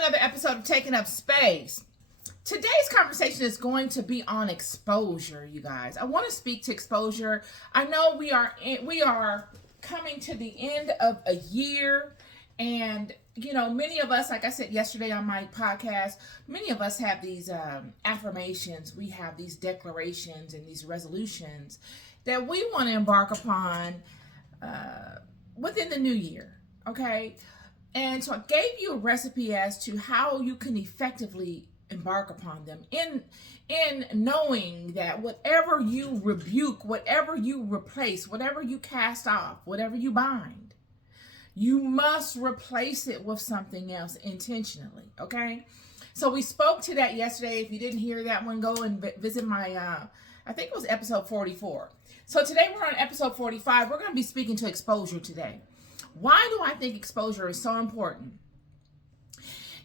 another episode of Taking Up Space. Today's conversation is going to be on exposure, you guys. I want to speak to exposure. I know we are coming to the end of a year, and many of us, like I said yesterday on my podcast, many of us have these affirmations. We have these declarations and these resolutions that we want to embark upon within the new year. Okay. And so I gave you a recipe as to how you can effectively embark upon them in knowing that whatever you rebuke, whatever you replace, whatever you cast off, whatever you bind, you must replace it with something else intentionally. Okay. So we spoke to that yesterday. If you didn't hear that one, go and visit my, I think it was episode 44. So today we're on episode 45. We're going to be speaking to exposure today. Why do I think exposure is so important?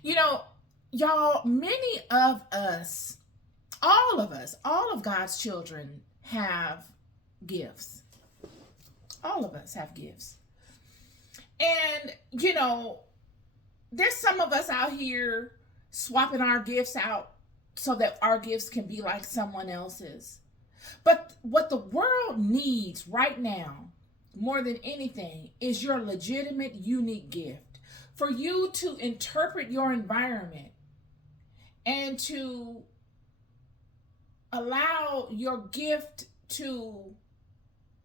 Y'all, many of us, all of God's children have gifts. All of us have gifts. And, there's some of us out here swapping our gifts out so that our gifts can be like someone else's. But what the world needs right now, more than anything, is your legitimate, unique gift. For you to interpret your environment and to allow your gift to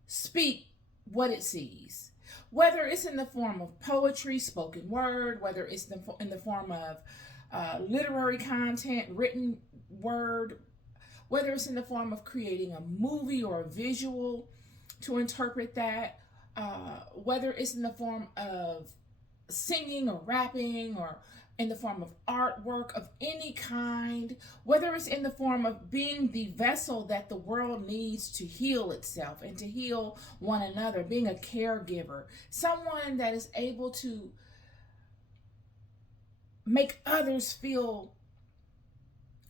speak what it sees. Whether it's in the form of poetry, spoken word, whether it's in the form of literary content, written word, whether it's in the form of creating a movie or a visual to interpret that, whether it's in the form of singing or rapping or in the form of artwork of any kind, whether it's in the form of being the vessel that the world needs to heal itself and to heal one another, being a caregiver, someone that is able to make others feel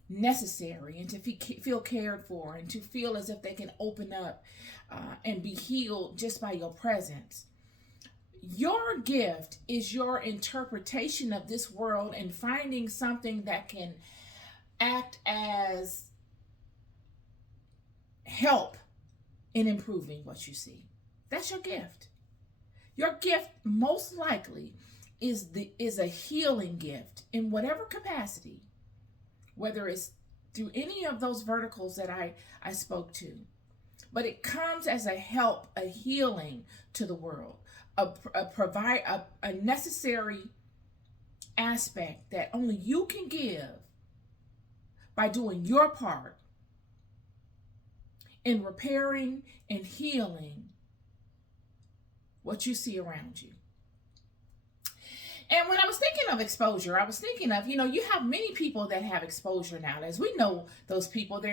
necessary and to feel cared for and to feel as if they can open up and be healed just by your presence. Your gift is your interpretation of this world and finding something that can act as help in improving what you see. That's your gift. Your gift most likely is a healing gift in whatever capacity, whether it's through any of those verticals that I spoke to. But it comes as a help, a healing to the world, a necessary aspect that only you can give by doing your part in repairing and healing what you see around you. And when I was thinking of exposure, I was thinking of, you have many people that have exposure nowadays. We know those people.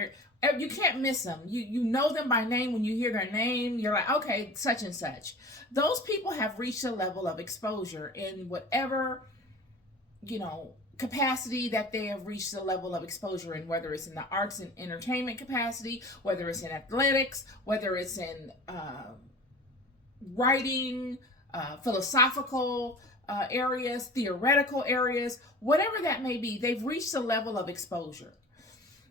You can't miss them. You know them by name. When you hear their name, you're like, okay, such and such. Those people have reached a level of exposure in whatever, capacity that they have reached a level of exposure in, whether it's in the arts and entertainment capacity, whether it's in athletics, whether it's in writing, philosophical areas, theoretical areas, whatever that may be, they've reached a level of exposure.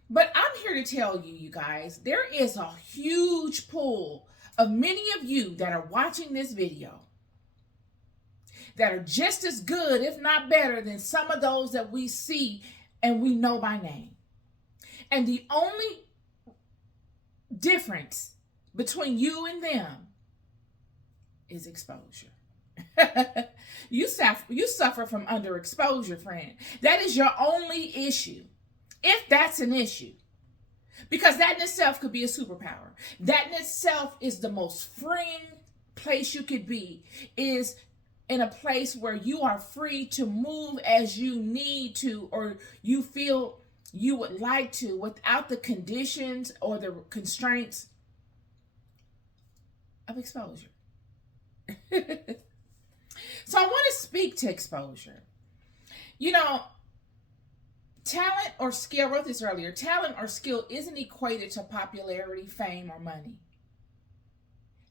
But I'm here to tell you, you guys, there is a huge pool of many of you that are watching this video that are just as good, if not better, than some of those that we see and we know by name. And the only difference between you and them is exposure. You suffer from underexposure, friend. That is your only issue, if that's an issue. Because that in itself could be a superpower. That in itself is the most freeing place you could be, is in a place where you are free to move as you need to or you feel you would like to without the conditions or the constraints of exposure. So I want to speak to exposure. Talent or skill, I wrote this earlier, talent or skill isn't equated to popularity, fame, or money.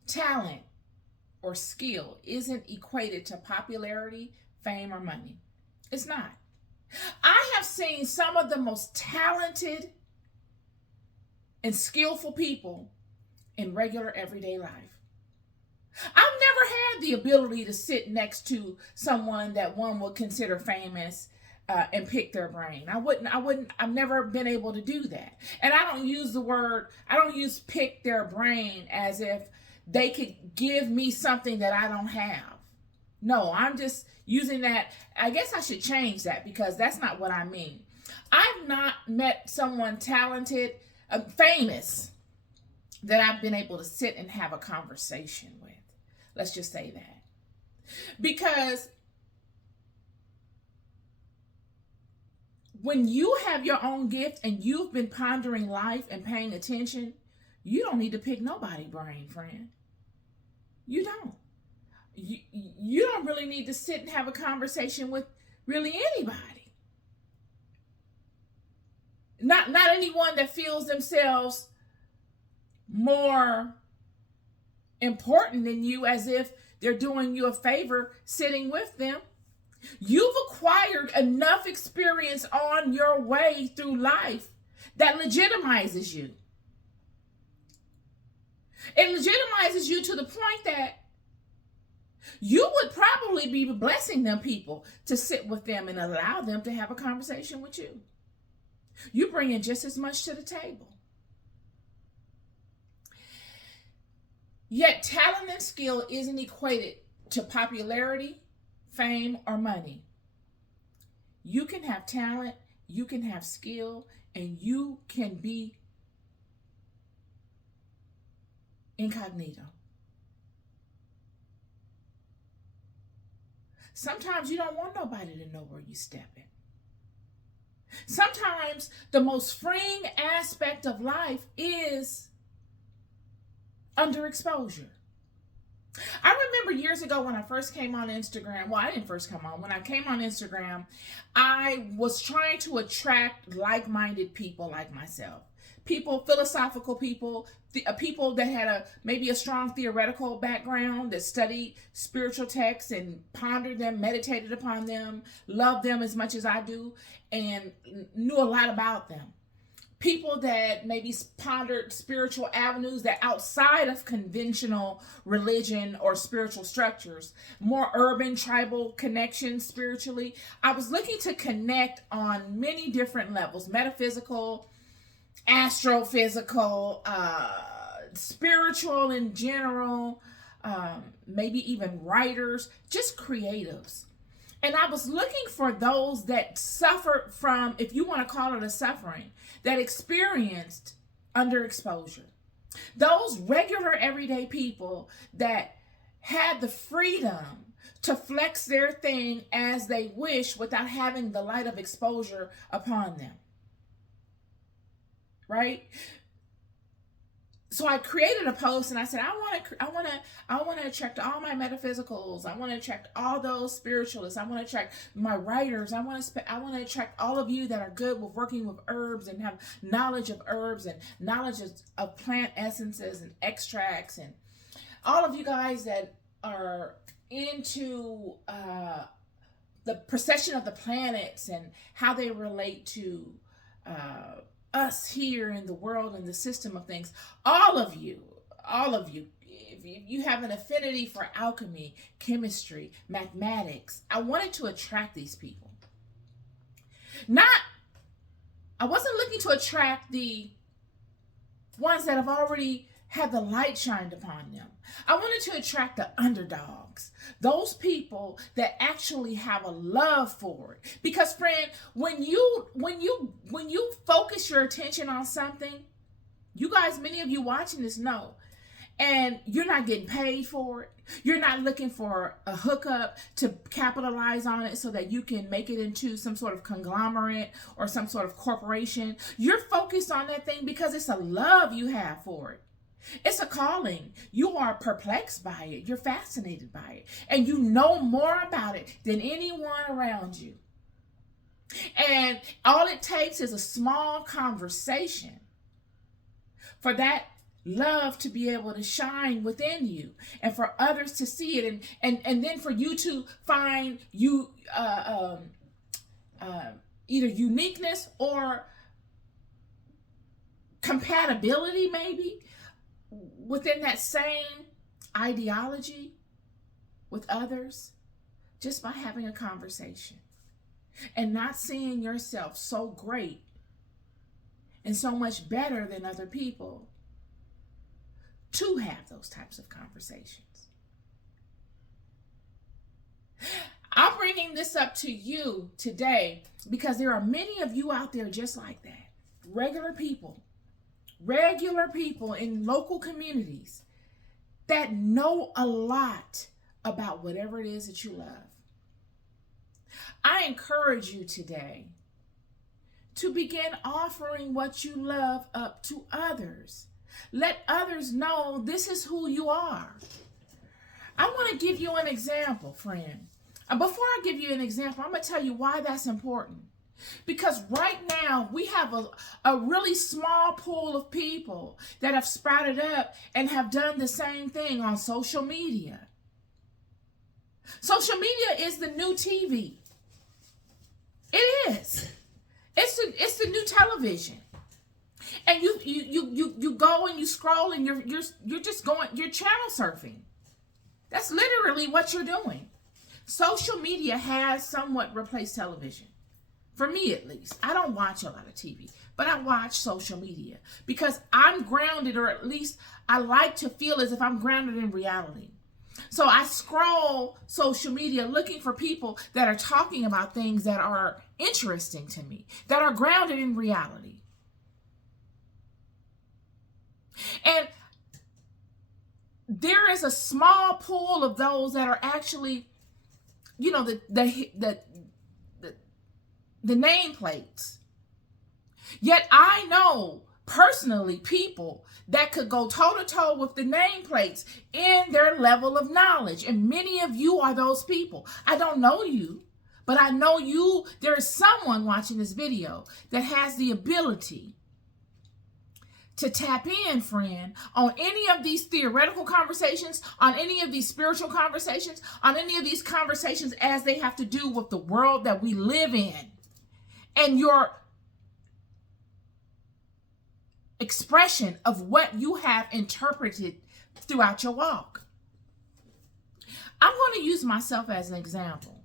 Talent or skill isn't equated to popularity, fame, or money. It's not. I have seen some of the most talented and skillful people in regular everyday life. I've never had the ability to sit next to someone that one would consider famous and pick their brain. I've never been able to do that. And I don't use pick their brain as if they could give me something that I don't have. No, I'm just using that. I guess I should change that because that's not what I mean. I've not met someone talented, famous, that I've been able to sit and have a conversation with. Let's just say that. Because when you have your own gift and you've been pondering life and paying attention, you don't need to pick nobody's brain, friend. You don't. You don't really need to sit and have a conversation with really anybody. Not anyone that feels themselves more important than you, as if they're doing you a favor sitting with them. You've acquired enough experience on your way through life that legitimizes you. It legitimizes you to the point that you would probably be blessing them people to sit with them and allow them to have a conversation with you. You bring in just as much to the table. Yet talent and skill isn't equated to popularity, fame, or money. You can have talent, you can have skill, and you can be incognito. Sometimes you don't want nobody to know where you're stepping. Sometimes the most freeing aspect of life is underexposure. I remember years ago when I first came on Instagram. Well, I didn't first come on. When I came on Instagram, I was trying to attract like-minded people like myself. People, philosophical people, people that had maybe a strong theoretical background, that studied spiritual texts and pondered them, meditated upon them, loved them as much as I do, and knew a lot about them. People that maybe pondered spiritual avenues that outside of conventional religion or spiritual structures, more urban, tribal connections spiritually. I was looking to connect on many different levels: metaphysical, astrophysical, spiritual in general, maybe even writers, just creatives. And I was looking for those that suffered from, if you want to call it a suffering, that experienced underexposure. Those regular everyday people that had the freedom to flex their thing as they wish without having the light of exposure upon them. Right? So I created a post and I said, I want to attract all my metaphysicals. I want to attract all those spiritualists. I want to attract my writers. I want to attract all of you that are good with working with herbs and have knowledge of herbs and knowledge of plant essences and extracts, and all of you guys that are into the precession of the planets and how they relate to us here in the world and the system of things. All of you, if you have an affinity for alchemy, chemistry, mathematics, I wanted to attract these people. I wasn't looking to attract the ones that have already had the light shined upon them. I wanted to attract the underdogs, those people that actually have a love for it. Because friend, when you focus your attention on something, you guys, many of you watching this know, and you're not getting paid for it. You're not looking for a hookup to capitalize on it so that you can make it into some sort of conglomerate or some sort of corporation. You're focused on that thing because it's a love you have for it. It's a calling. You are perplexed by it. You're fascinated by it. And you know more about it than anyone around you. And all it takes is a small conversation for that love to be able to shine within you and for others to see it, and then for you to find you either uniqueness or compatibility, maybe, within that same ideology with others, just by having a conversation and not seeing yourself so great and so much better than other people to have those types of conversations. I'm bringing this up to you today because there are many of you out there just like that. Regular people in local communities that know a lot about whatever it is that you love. I encourage you today to begin offering what you love up to others. Let others know this is who you are. I want to give you an example, friend. And before I give you an example, I'm going to tell you why that's important. Because right now, we have a really small pool of people that have sprouted up and have done the same thing on social media. Social media is the new TV. It is. It's the new television. And you go and you scroll and you're just going, you're channel surfing. That's literally what you're doing. Social media has somewhat replaced television. For me, at least. I don't watch a lot of TV, but I watch social media because I'm grounded, or at least I like to feel as if I'm grounded in reality. So I scroll social media looking for people that are talking about things that are interesting to me, that are grounded in reality. And there is a small pool of those that are actually, you know, the nameplates. Yet I know personally people that could go toe-to-toe with the nameplates in their level of knowledge. And many of you are those people. I don't know you, but I know you. There is someone watching this video that has the ability to tap in, friend, on any of these theoretical conversations, on any of these spiritual conversations, on any of these conversations as they have to do with the world that we live in. And your expression of what you have interpreted throughout your walk. I'm going to use myself as an example.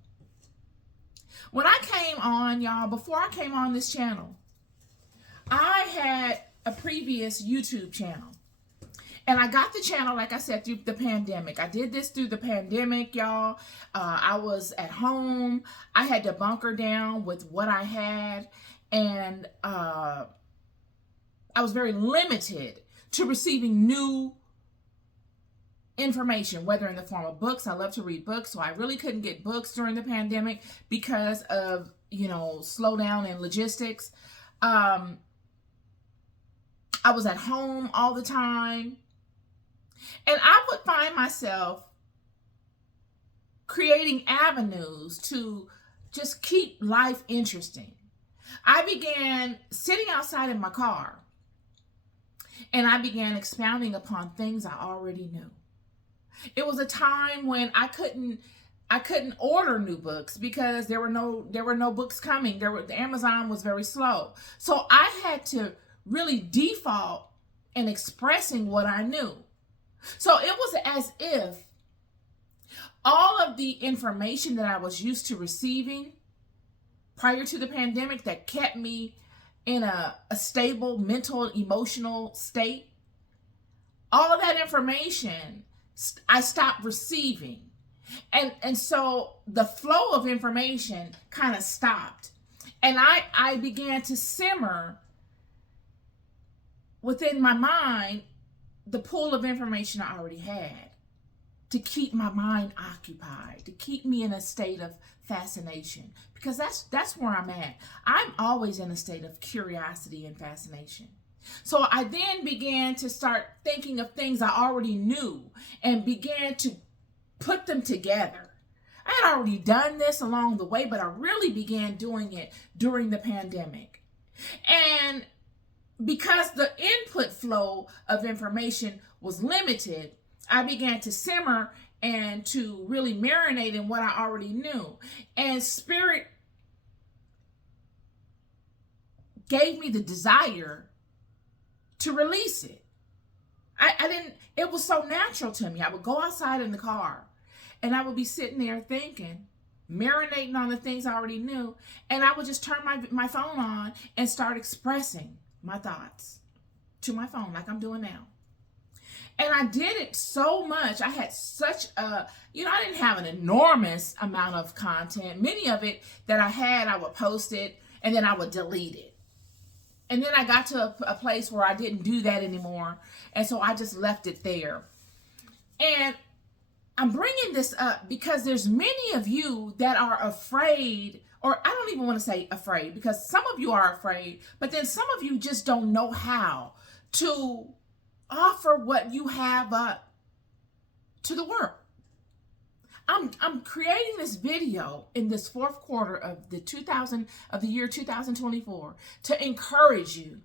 When I came on, y'all, before I came on this channel, I had a previous YouTube channel. And I got the channel, like I said, through the pandemic. I did this through the pandemic, y'all. I was at home. I had to bunker down with what I had. And I was very limited to receiving new information, whether in the form of books. I love to read books, so I really couldn't get books during the pandemic because of, you know, slowdown in logistics. I was at home all the time. And I would find myself creating avenues to just keep life interesting. I began sitting outside in my car and I began expounding upon things I already knew. It was a time when I couldn't order new books because there were no books coming. The Amazon was very slow. So I had to really default in expressing what I knew. So it was as if all of the information that I was used to receiving prior to the pandemic that kept me in a stable mental, emotional state, all of that information I stopped receiving. And so the flow of information kind of stopped. And I began to simmer within my mind the pool of information I already had to keep my mind occupied, to keep me in a state of fascination, because that's where I'm at. I'm always in a state of curiosity and fascination. So I then began to start thinking of things I already knew and began to put them together. I had already done this along the way, but I really began doing it during the pandemic. And because the input flow of information was limited, I began to simmer and to really marinate in what I already knew. And Spirit gave me the desire to release it. I didn't, it was so natural to me. I would go outside in the car and I would be sitting there thinking, marinating on the things I already knew, and I would just turn my phone on and start expressing my thoughts to my phone like I'm doing now. And I did it so much. I had such a, I didn't have an enormous amount of content. Many of it that I had, I would post it and then I would delete it. And then I got to a place where I didn't do that anymore. And so I just left it there. And I'm bringing this up because there's many of you that are afraid, or I don't even want to say afraid, because some of you are afraid, but then some of you just don't know how to offer what you have up to the world. I'm creating this video in this fourth quarter of the year 2024 to encourage you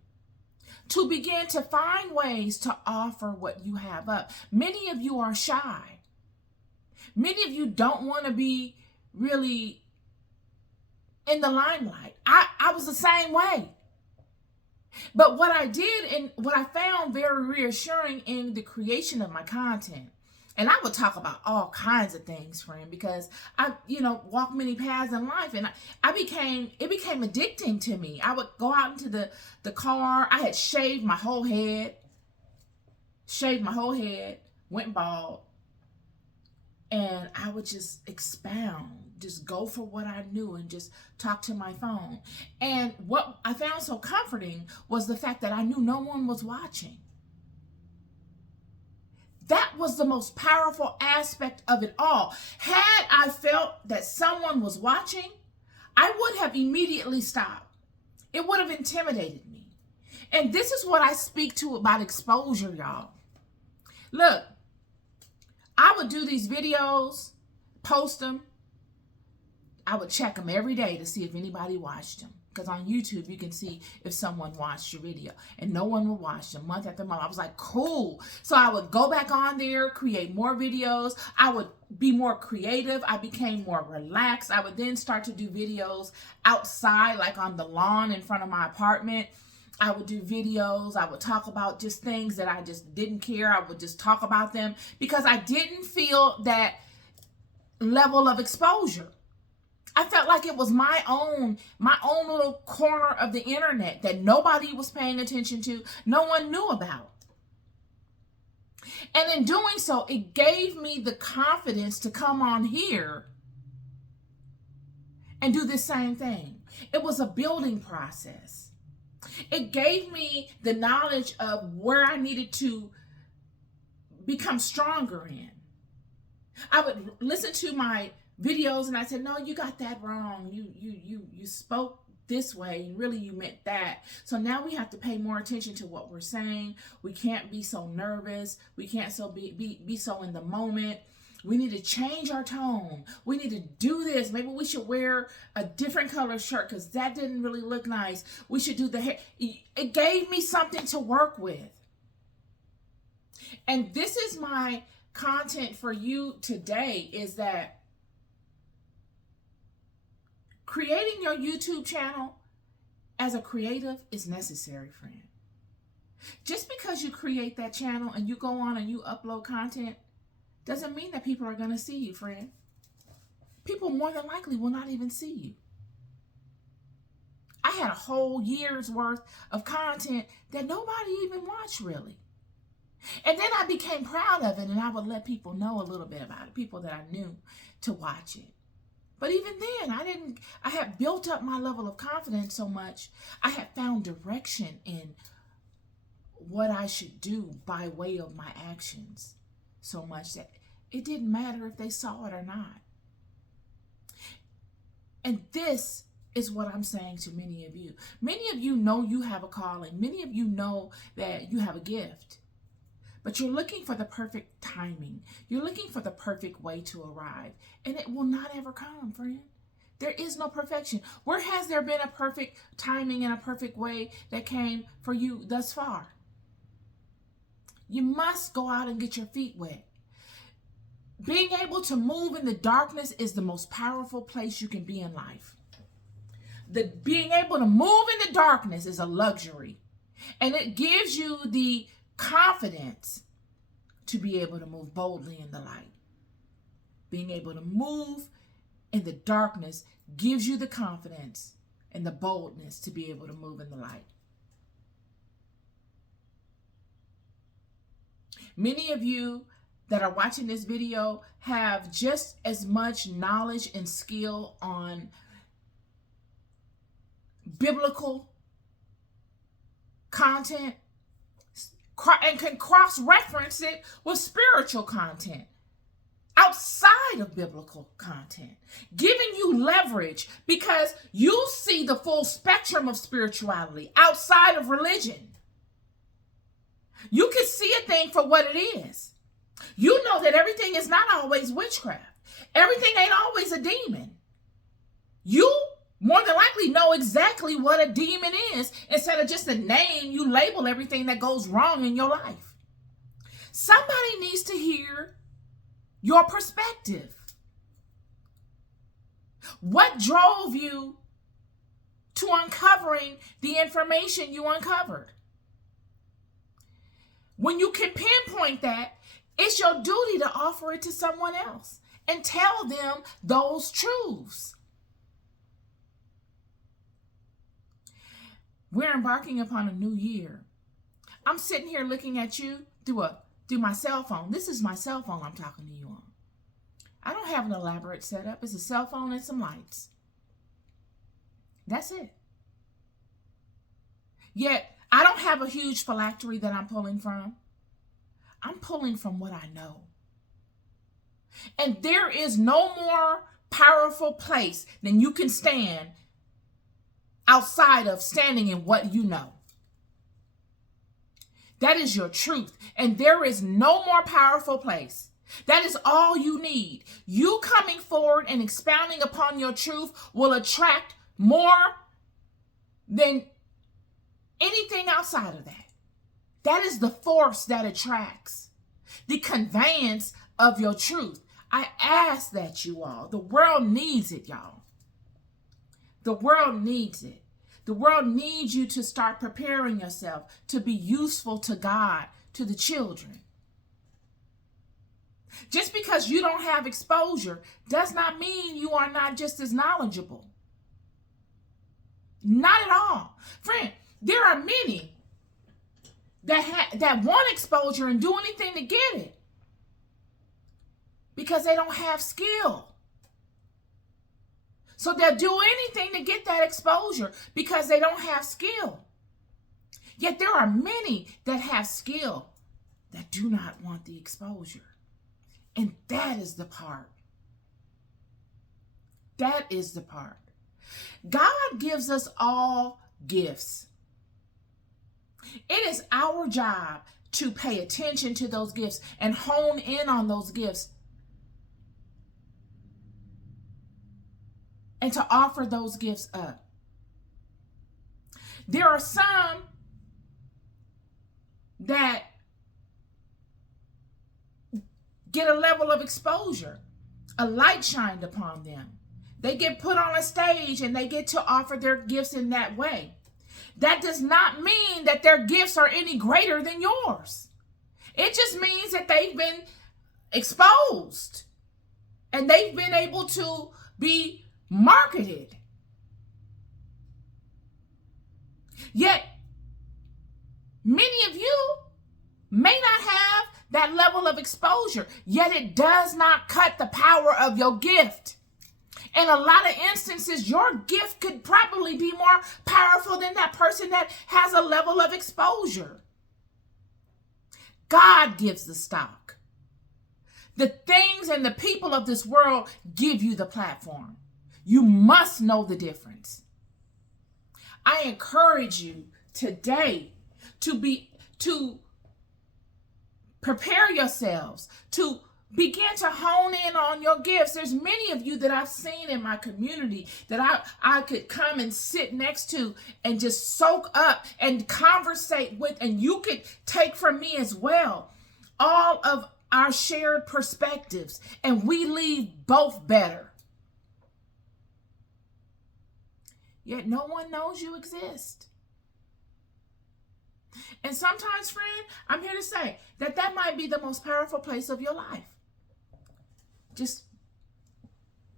to begin to find ways to offer what you have up. Many of you are shy. Many of you don't want to be really in the limelight. I was the same way. But what I did and what I found very reassuring in the creation of my content, and I would talk about all kinds of things, friend, because I, walked many paths in life, and it became addicting to me. I would go out into the car. I had shaved my whole head, went bald, and I would just expound, just go for what I knew and just talk to my phone. And what I found so comforting was the fact that I knew no one was watching. That was the most powerful aspect of it all. Had I felt that someone was watching, I would have immediately stopped. It would have intimidated me. And this is what I speak to about exposure, y'all. Look, I would do these videos, post them. I would check them every day to see if anybody watched them. Because on YouTube, you can see if someone watched your video. And no one would watch them month after month. I was like, cool. So I would go back on there, create more videos. I would be more creative. I became more relaxed. I would then start to do videos outside, like on the lawn in front of my apartment. I would do videos. I would talk about just things that I just didn't care. I would just talk about them because I didn't feel that level of exposure. I felt like it was my own little corner of the internet that nobody was paying attention to, no one knew about. And in doing so, it gave me the confidence to come on here and do the same thing. It was a building process. It gave me the knowledge of where I needed to become stronger in. I would listen to my videos and I said, no, you got that wrong. You spoke this way and really you meant that. So now we have to pay more attention to what we're saying. We can't be so nervous. We can't be so in the moment. We need to change our tone. We need to do this. Maybe we should wear a different color shirt because that didn't really look nice. We should do the hair. It gave me something to work with. And this is my content for you today, is that creating your YouTube channel as a creative is necessary, friend. Just because you create that channel and you go on and you upload content doesn't mean that people are going to see you, friend. People more than likely will not even see you. I had a whole year's worth of content that nobody even watched, really. And then I became proud of it and I would let people know a little bit about it, people that I knew to watch it. But even then, I had built up my level of confidence so much. I had found direction in what I should do by way of my actions so much that it didn't matter if they saw it or not. And this is what I'm saying to many of you. Many of you know you have a calling. Many of you know that you have a gift. But you're looking for the perfect timing. You're looking for the perfect way to arrive. And it will not ever come, friend. There is no perfection. Where has there been a perfect timing and a perfect way that came for you thus far? You must go out and get your feet wet. Being able to move in the darkness is the most powerful place you can be in life. The being able to move in the darkness is a luxury. And it gives you the confidence to be able to move boldly in the light. Being able to move in the darkness gives you the confidence and the boldness to be able to move in the light. Many of you that are watching this video have just as much knowledge and skill on biblical content and can cross-reference it with spiritual content outside of biblical content, giving you leverage because you see the full spectrum of spirituality outside of religion. You can see a thing for what it is. You know that everything is not always witchcraft. Everything ain't always a demon. You more than likely know exactly what a demon is. Instead of just a name, you label everything that goes wrong in your life. Somebody needs to hear your perspective. What drove you to uncovering the information you uncovered? When you can pinpoint that, it's your duty to offer it to someone else and tell them those truths. We're embarking upon a new year. I'm sitting here looking at you through my cell phone. This is my cell phone I'm talking to you on. I don't have an elaborate setup. It's a cell phone and some lights. That's it. Yet, I don't have a huge phylactery that I'm pulling from. I'm pulling from what I know. And there is no more powerful place than you can stand outside of standing in what you know. That is your truth. And there is no more powerful place. That is all you need. You coming forward and expounding upon your truth will attract more than anything outside of that. That is the force that attracts the conveyance of your truth. I ask that you all. The world needs it, y'all. The world needs it. The world needs you to start preparing yourself to be useful to God, to the children. Just because you don't have exposure does not mean you are not just as knowledgeable. Not at all. Friend, there are many that want exposure and do anything to get it because they don't have skill. So they'll do anything to get that exposure because they don't have skill. Yet there are many that have skill that do not want the exposure. And that is the part. That is the part. God gives us all gifts. It is our job to pay attention to those gifts and hone in on those gifts and to offer those gifts up. There are some that get a level of exposure, a light shined upon them. They get put on a stage and they get to offer their gifts in that way. That does not mean that their gifts are any greater than yours. It just means that they've been exposed and they've been able to be marketed. Yet, many of you may not have that level of exposure, yet it does not cut the power of your gift. In a lot of instances, your gift could probably be more powerful than that person that has a level of exposure. God gives the stock. The things and the people of this world give you the platform. You must know the difference. I encourage you today to prepare yourselves, to begin to hone in on your gifts. There's many of you that I've seen in my community that I could come and sit next to and just soak up and conversate with, and you could take from me as well all of our shared perspectives, and we leave both better. yet no one knows you exist. And sometimes, friend, I'm here to say that that might be the most powerful place of your life. Just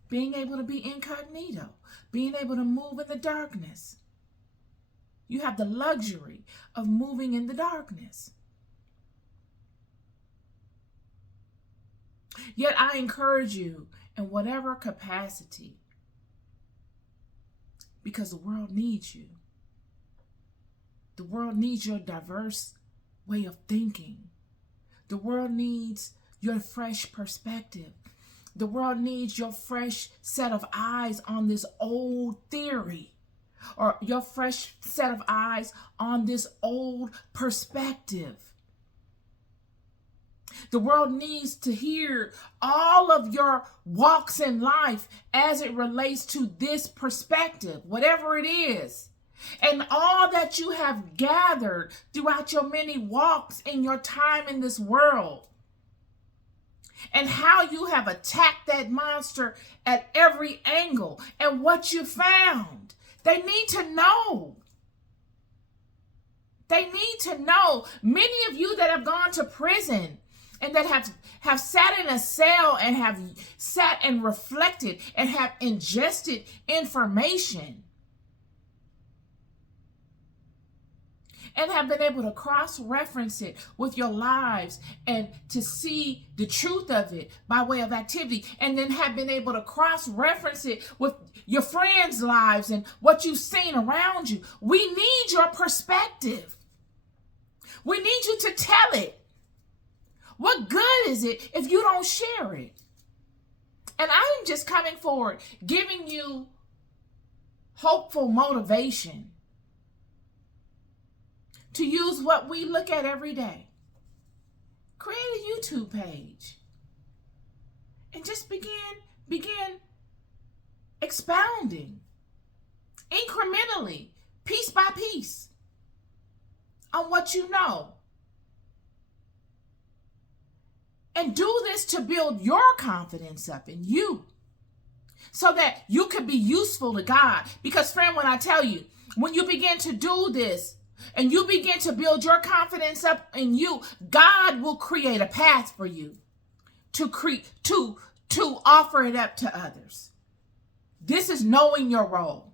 being able to be incognito, being able to move in the darkness. You have the luxury of moving in the darkness. Yet I encourage you in whatever capacity, because the world needs you. The world needs your diverse way of thinking. The world needs your fresh perspective. The world needs your fresh set of eyes on this old theory, or your fresh set of eyes on this old perspective. The world needs to hear all of your walks in life as it relates to this perspective, whatever it is. And all that you have gathered throughout your many walks in your time in this world. And how you have attacked that monster at every angle and what you found. They need to know. They need to know. Many of you that have gone to prison and that have sat in a cell and have sat and reflected and have ingested information and have been able to cross-reference it with your lives and to see the truth of it by way of activity, and then have been able to cross-reference it with your friends' lives and what you've seen around you. We need your perspective. We need you to tell it. What good is it if you don't share it? And I am just coming forward, giving you hopeful motivation to use what we look at every day. Create a YouTube page and just begin expounding incrementally, piece by piece, on what you know. And do this to build your confidence up in you so that you can be useful to God. Because, friend, when I tell you, when you begin to do this and you begin to build your confidence up in you, God will create a path for you to offer it up to others. This is knowing your role.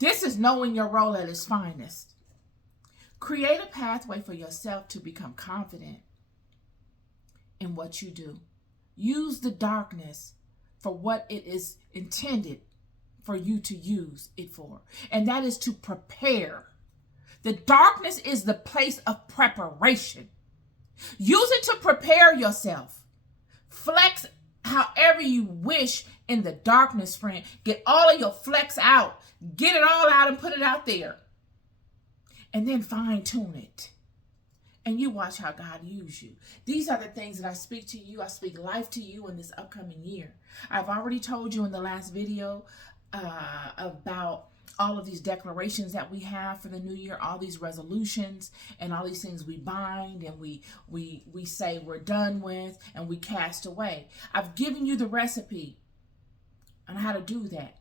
This is knowing your role at its finest. Create a pathway for yourself to become confident in what you do. Use the darkness for what it is intended for you to use it for, and that is to prepare. The darkness is the place of preparation. Use it to prepare yourself. Flex however you wish in the darkness, friend. Get all of your flex out. Get it all out and put it out there. And then fine tune it. And you watch how God use you. These are the things that I speak to you. I speak life to you in this upcoming year. I've already told you in the last video about all of these declarations that we have for the new year, all these resolutions and all these things we bind and we say we're done with and we cast away. I've given you the recipe on how to do that.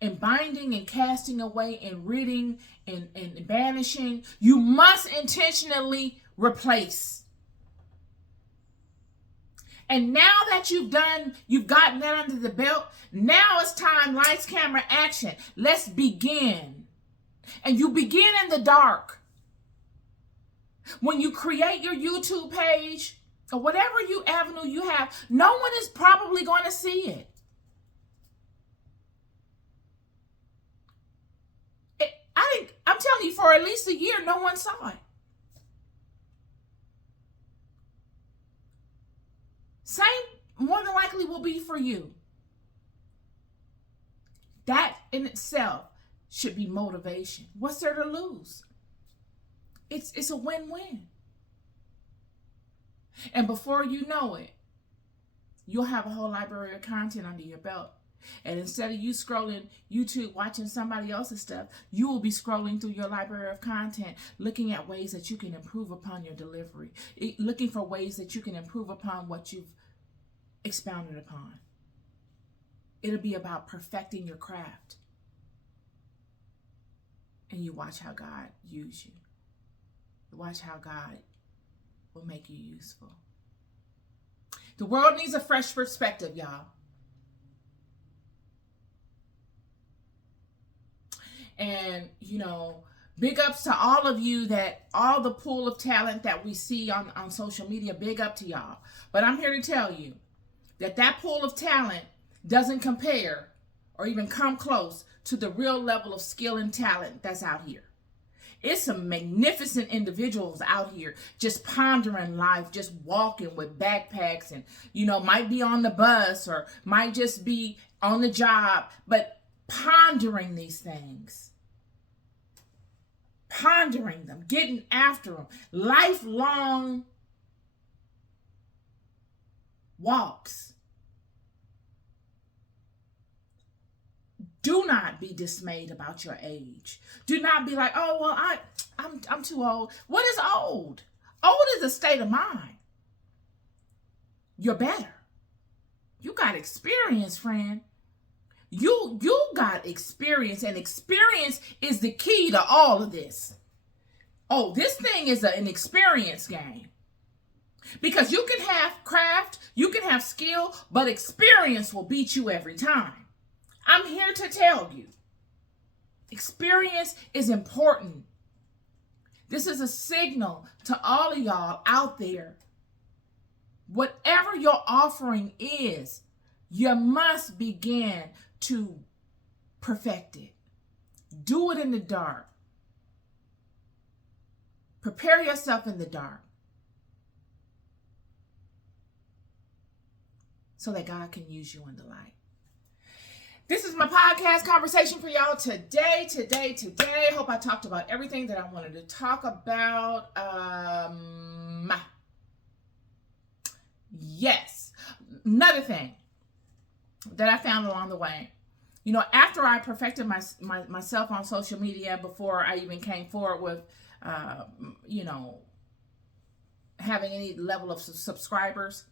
In binding and casting away and ridding and banishing, you must intentionally replace. And now that you've gotten that under the belt, now it's time, lights, camera, action. Let's begin. And you begin in the dark. When you create your YouTube page or whatever avenue you have, no one is probably going to see it. I'm telling you, for at least a year, no one saw it. Same, more than likely, will be for you. That in itself should be motivation. What's there to lose? It's a win-win. And before you know it, you'll have a whole library of content under your belt. And instead of you scrolling YouTube, watching somebody else's stuff, you will be scrolling through your library of content, looking at ways that you can improve upon your delivery, looking for ways that you can improve upon what you've expounded upon. It'll be about perfecting your craft. and you watch how God use you. Watch how God will make you useful. The world needs a fresh perspective, y'all. And, big ups to all of you, that all the pool of talent that we see on social media, big up to y'all. But I'm here to tell you that pool of talent doesn't compare or even come close to the real level of skill and talent that's out here. It's some magnificent individuals out here just pondering life, just walking with backpacks and, might be on the bus or might just be on the job, but pondering these things. Pondering them, getting after them, lifelong walks. Do not be dismayed about your age. Do not be like, oh, well, I'm too old. What is old? Old is a state of mind. You're better. You got experience, friend. You got experience, and experience is the key to all of this. Oh, this thing is an experience game. Because you can have craft, you can have skill, but experience will beat you every time. I'm here to tell you, experience is important. This is a signal to all of y'all out there. Whatever your offering is, you must begin to perfect it. Do it in the dark. Prepare yourself in the dark so that God can use you in the light. This is my podcast conversation for y'all today. Hope I talked about everything that I wanted to talk about. Yes. Another thing that I found along the way, after I perfected myself on social media, before I even came forward with, having any level of subscribers,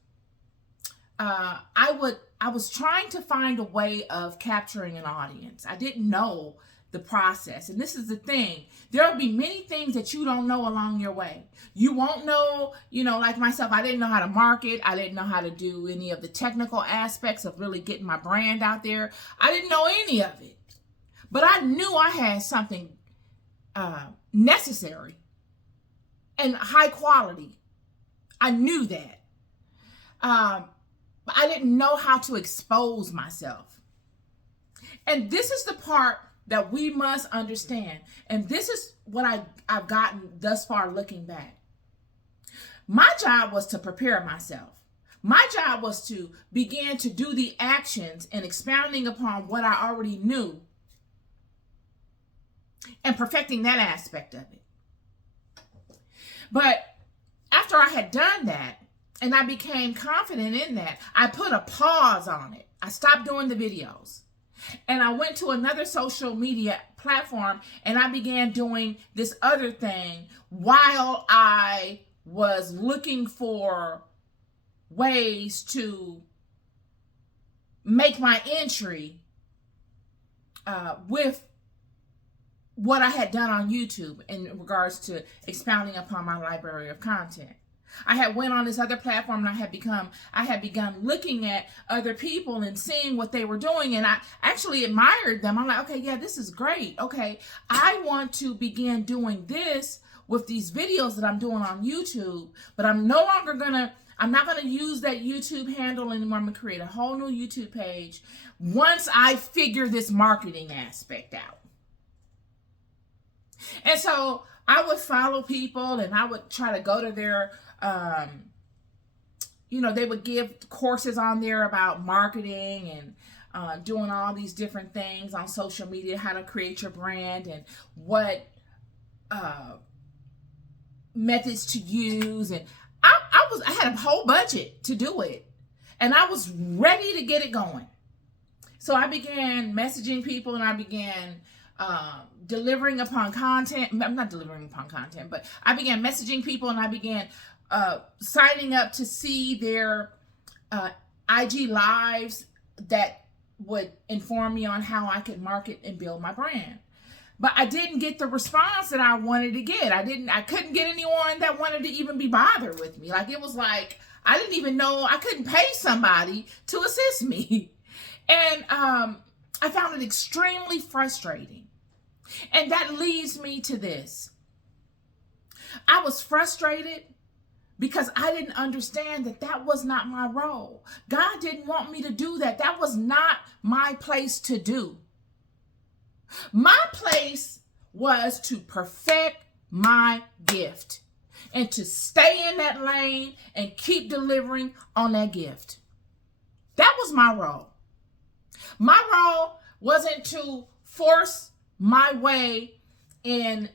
I was trying to find a way of capturing an audience. I didn't know the process. And this is the thing. There will be many things that you don't know along your way. You won't know, like myself, I didn't know how to market. I didn't know how to do any of the technical aspects of really getting my brand out there. I didn't know any of it. But I knew I had something necessary and high quality. I knew that. But I didn't know how to expose myself. And this is the part that we must understand. And this is what I've gotten thus far looking back. My job was to prepare myself. My job was to begin to do the actions and expounding upon what I already knew and perfecting that aspect of it. But after I had done that, and I became confident in that, I put a pause on it. I stopped doing the videos. And I went to another social media platform and I began doing this other thing while I was looking for ways to make my entry with what I had done on YouTube in regards to expounding upon my library of content. I had went on this other platform and I had begun looking at other people and seeing what they were doing, and I actually admired them. I'm like, okay, yeah, this is great. Okay, I want to begin doing this with these videos that I'm doing on YouTube, but I'm not gonna use that YouTube handle anymore. I'm gonna create a whole new YouTube page once I figure this marketing aspect out. And so I would follow people and I would try to go to their they would give courses on there about marketing and doing all these different things on social media, how to create your brand and what methods to use. And I had a whole budget to do it, and I was ready to get it going. So I began messaging people and I began delivering upon content. I'm not delivering upon content, but I began messaging people and I began signing up to see their IG lives that would inform me on how I could market and build my brand. but I didn't get the response that I wanted to get. I couldn't get anyone that wanted to even be bothered with me. Like, it was like, I didn't even know I couldn't pay somebody to assist me. And I found it extremely frustrating. And that leads me to this. I was frustrated because I didn't understand that that was not my role. God didn't want me to do that. That was not my place to do. My place was to perfect my gift and to stay in that lane and keep delivering on that gift. That was my role. My role wasn't to force my way in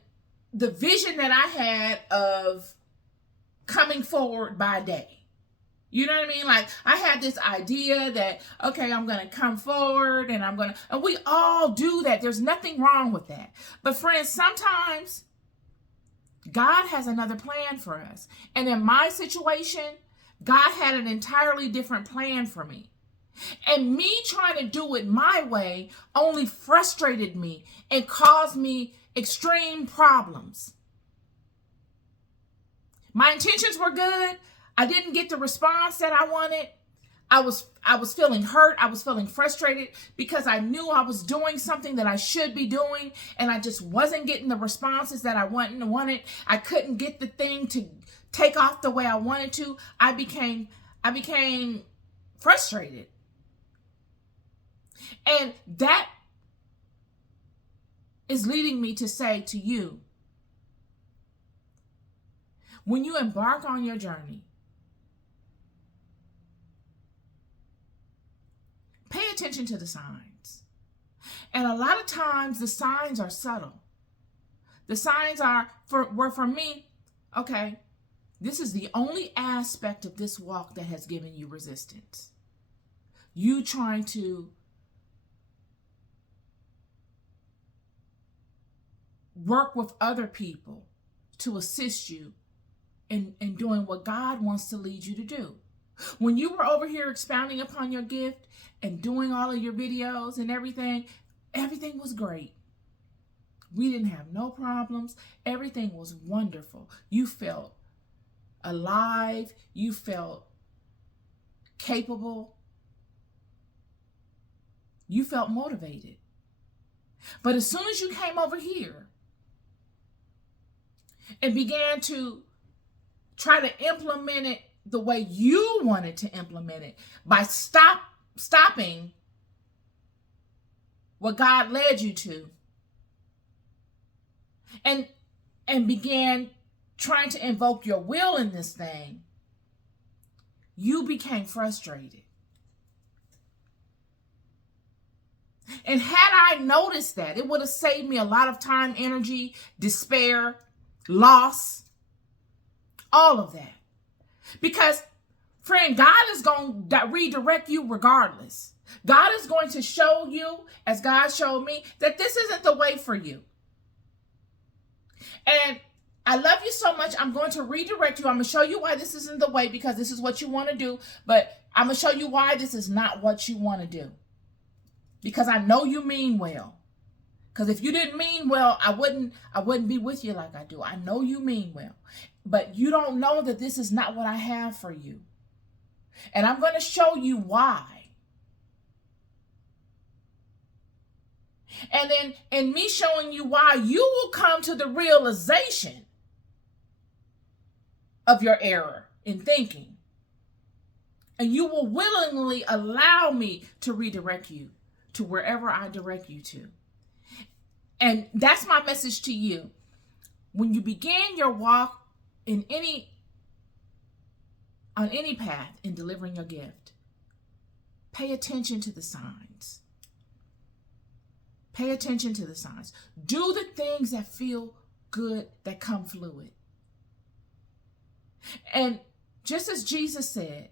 the vision that I had of coming forward by day. You know what I mean? Like, I had this idea that, okay, I'm going to come forward and and we all do that. There's nothing wrong with that. But friends, sometimes God has another plan for us. And in my situation, God had an entirely different plan for me. And me trying to do it my way only frustrated me and caused me extreme problems. My intentions were good. I didn't get the response that I wanted. I was feeling hurt. I was feeling frustrated because I knew I was doing something that I should be doing, and I just wasn't getting the responses that I wanted. I couldn't get the thing to take off the way I wanted to. I became frustrated. And that is leading me to say to you, when you embark on your journey, pay attention to the signs. And a lot of times the signs are subtle. The signs were for me, okay, this is the only aspect of this walk that has given you resistance. You trying to work with other people to assist you in doing what God wants to lead you to do. When you were over here expounding upon your gift and doing all of your videos and everything was great. We didn't have no problems. Everything was wonderful. You felt alive. You felt capable. You felt motivated. But as soon as you came over here and began to try to implement it the way you wanted to implement it by stopping what God led you to, and began trying to invoke your will in this thing, you became frustrated. And had I noticed that, it would have saved me a lot of time, energy, despair, loss, all of that. Because, friend, God is going to redirect you regardless. God is going to show you, as God showed me, that this isn't the way for you. And I love you so much. I'm going to redirect you. I'm going to show you why this isn't the way, because this is what you want to do. But I'm going to show you why this is not what you want to do. Because I know you mean well. Because if you didn't mean well, I wouldn't be with you like I do. I know you mean well. But you don't know that this is not what I have for you. And I'm going to show you why. And then in me showing you why, you will come to the realization of your error in thinking. And you will willingly allow me to redirect you to wherever I direct you to. And that's my message to you. When you begin your walk on any path in delivering your gift, pay attention to the signs. Pay attention to the signs. Do the things that feel good, that come fluid. And just as Jesus said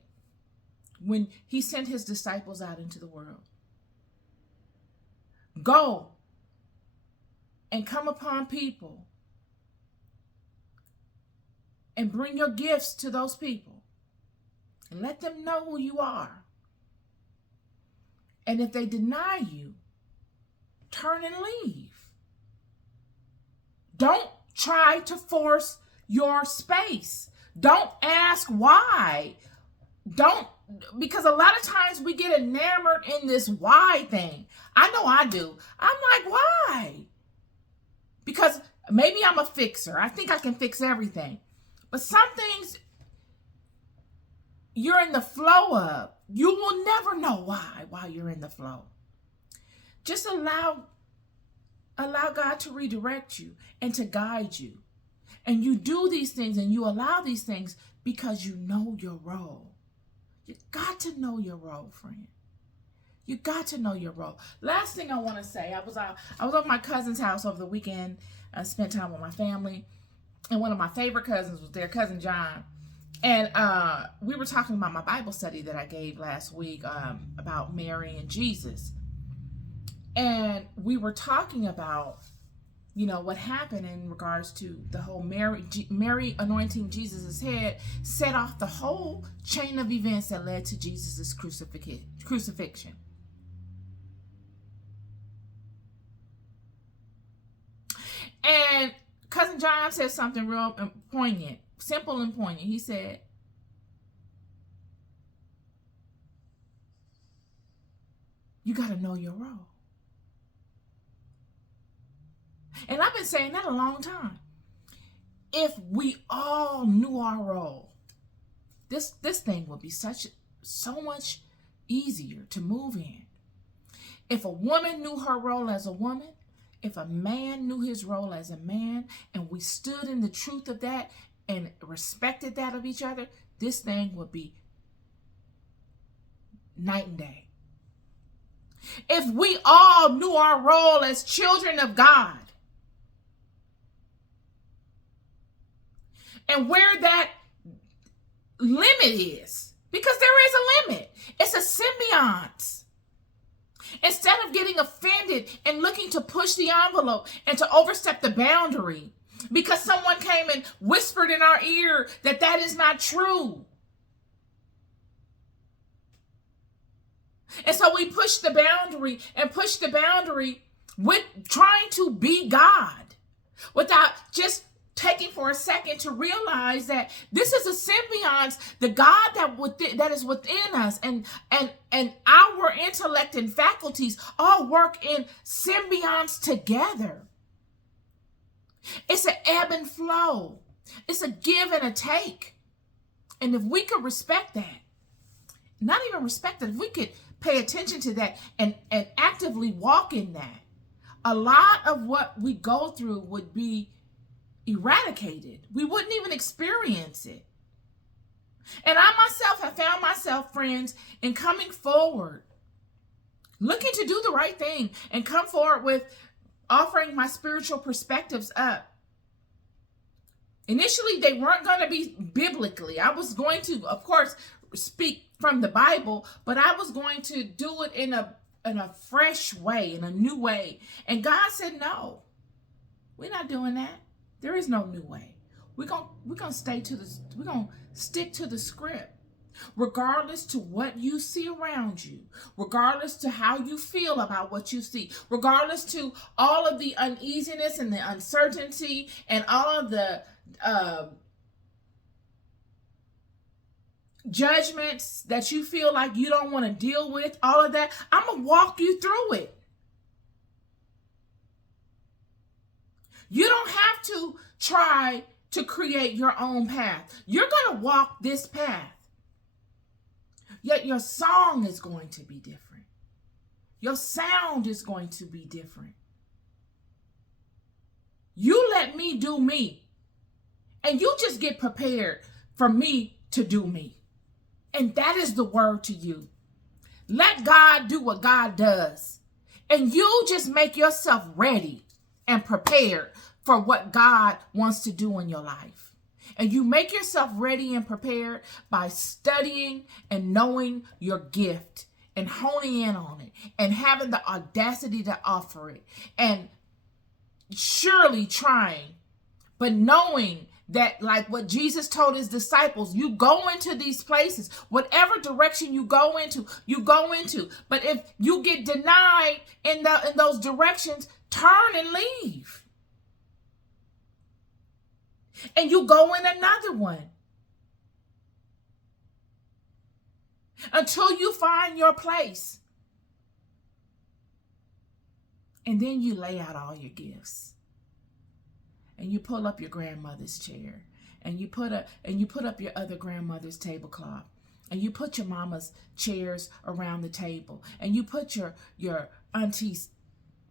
when he sent his disciples out into the world, go and come upon people and bring your gifts to those people and let them know who you are. And if they deny you, turn and leave. Don't try to force your space. Don't ask why. Because a lot of times we get enamored in this why thing. I know I do. I'm like, why? Because maybe I'm a fixer. I think I can fix everything. But some things you're in the flow of. You will never know why while you're in the flow. Just allow God to redirect you and to guide you. And you do these things and you allow these things because you know your role. You got to know your role, friend. You got to know your role. Last thing I want to say, I was at my cousin's house over the weekend. I spent time with my family. And one of my favorite cousins was there, Cousin John. And we were talking about my Bible study that I gave last week about Mary and Jesus. And we were talking about, what happened in regards to the whole Mary anointing Jesus' head set off the whole chain of events that led to Jesus' crucifixion. And Cousin John said something real poignant, simple and poignant. He said, you got to know your role. And I've been saying that a long time. If we all knew our role, this thing would be so much easier to move in. If a woman knew her role as a woman, if a man knew his role as a man, and we stood in the truth of that and respected that of each other, this thing would be night and day. If we all knew our role as children of God, and where that limit is, because there is a limit. It's a symbiont. Instead of getting offended and looking to push the envelope and to overstep the boundary because someone came and whispered in our ear that is not true. And so we push the boundary with trying to be God without just taking for a second to realize that this is a symbiont, the God that is within us, and our intellect and faculties all work in symbionts together. It's an ebb and flow. It's a give and a take. And if we could respect that, not even respect it, if we could pay attention to that and actively walk in that, a lot of what we go through would be eradicated. We wouldn't even experience it. And I myself have found myself, friends, in coming forward, looking to do the right thing and come forward with offering my spiritual perspectives up. Initially, they weren't going to be biblically. I was going to, of course, speak from the Bible, but I was going to do it in a fresh way, in a new way. And God said, no, we're not doing that. There is no new way. We're gonna stick to the script. Regardless to what you see around you, regardless to how you feel about what you see, regardless to all of the uneasiness and the uncertainty and all of the judgments that you feel like you don't want to deal with, all of that, I'm gonna walk you through it. You don't have to try to create your own path. You're going to walk this path. Yet your song is going to be different. Your sound is going to be different. You let me do me. And you just get prepared for me to do me. And that is the word to you. Let God do what God does. And you just make yourself ready and prepared for what God wants to do in your life. And you make yourself ready and prepared by studying and knowing your gift and honing in on it and having the audacity to offer it and surely trying, but knowing that, like what Jesus told his disciples, you go into these places, whatever direction you go into, you go into. But if you get denied in those directions, turn and leave. And you go in another one until you find your place. And then you lay out all your gifts. And you pull up your grandmother's chair. And you put up your other grandmother's tablecloth. And you put your mama's chairs around the table. And you put your auntie's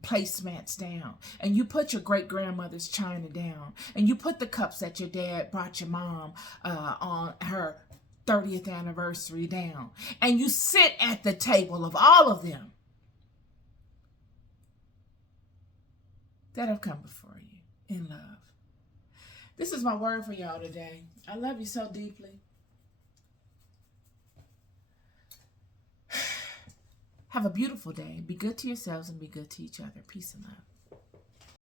placemats down. And you put your great-grandmother's china down. And you put the cups that your dad brought your mom on her 30th anniversary down. And you sit at the table of all of them that have come before you in love. This is my word for y'all today. I love you so deeply. Have a beautiful day. Be good to yourselves and be good to each other. Peace and love.